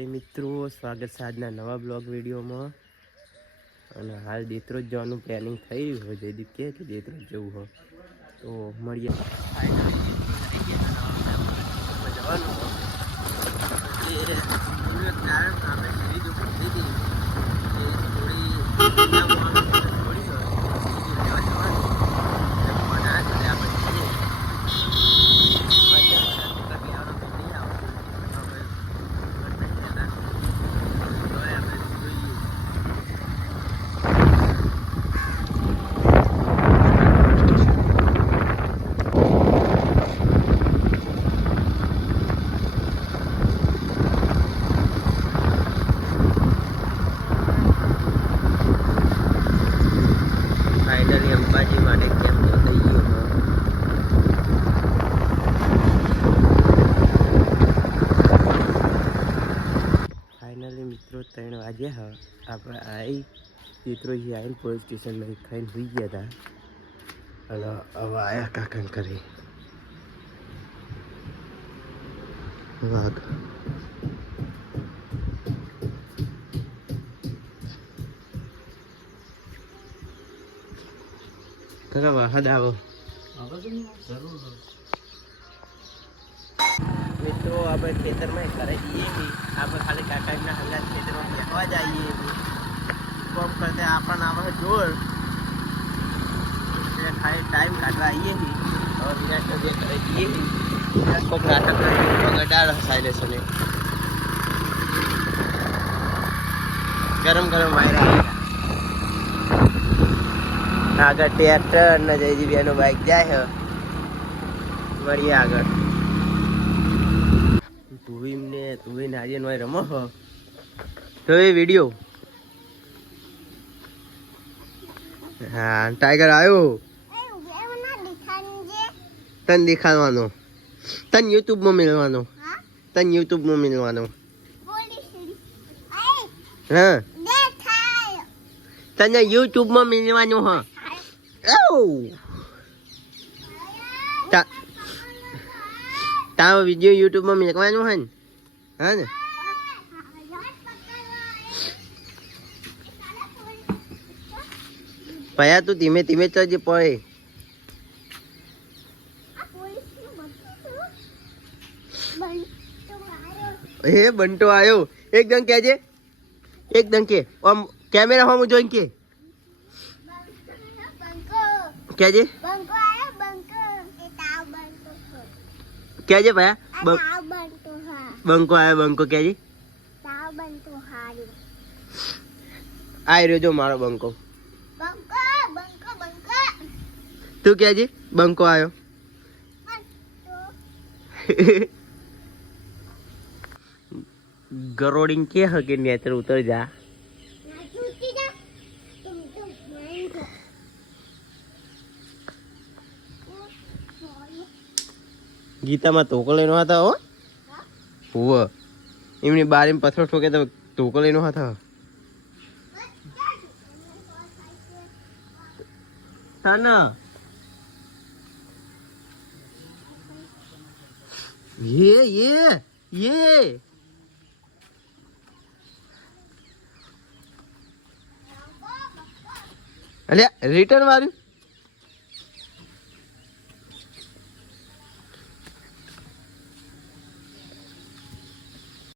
સવારે મિત્રો, સ્વાગત છે આજના નવા બ્લોગ વિડીયોમાં. અને હાલ દેત્રોજ જવાનું પ્લાનિંગ થઈ રહ્યું હોય. જયદીપ કહે કે દેત્રોજ જવું હોય તો મળીએ. ફાઇનલી અંબાજી માટે કેમ તો થઈ ગયો. ફાઇનલી મિત્રો 3 વાગ્યા હા આપણે આવી ચિત્રોજી આવીને પોલીસ સ્ટેશનમાં ખાઈને સુઈ ગયા હતા. અને હવે આયા કાકા કરી વાઘ કાકા વાહદ આવો મિત્રો. આપણે ખેતરમાં ઘરે જઈએ છીએ. આપણે ખાલી કાકાના હંગાત ખેતરમાં બેસવા જઈએ કોમ કરતે આપણને આવે જોર એટલે ખાલી ટાઈમ કાઢવા આવીએ છીએ. હવે વિરાટ જે ઘરે જઈએ છીએ કોઈક નાટક ગડાળ સાયલેશને ગરમ ગરમ વાયરા આગળ ટ્રેક્ટર ને જયદીપનું બાઈક જાય છે. મળીએ આગળ. તુવીને આજે નો રમો તો એ વિડીયો. હા ટાઈગર આવ્યો. તને દેખાડવાનો, તને યુટ્યુબમાં મિલવાનો, તને યુટ્યુબમાં મિલવાનો. હા તને યુટ્યુબમાં મિલવાનું. હા તારો વિડીયો યુટ્યુબમાં મેકવાનું હોય ને. હા ને ભયા તું ધીમે ધીમે ચડજે પડે. હે બંટો આવ્યો. એકદમ કેજે, એકદમ કે આમ કેમેરા હોમ જોઈને કેજે કેજે ભયા બંકો આવ્યો. બંકો કેજે આઈ રહ્યો જો મારો બંકો. તું કેજે બંકો આવ્યો. ગરોડિંગ કે હકે નેત્ર ઉતર જા. ગીતામાં તોકલે નો હતા હો. હુવ એમની બારીમાં પથ્થર ઠોકે તો તોકલે નો હતા. તાના ये અલ્યા રિટર્ન વાળું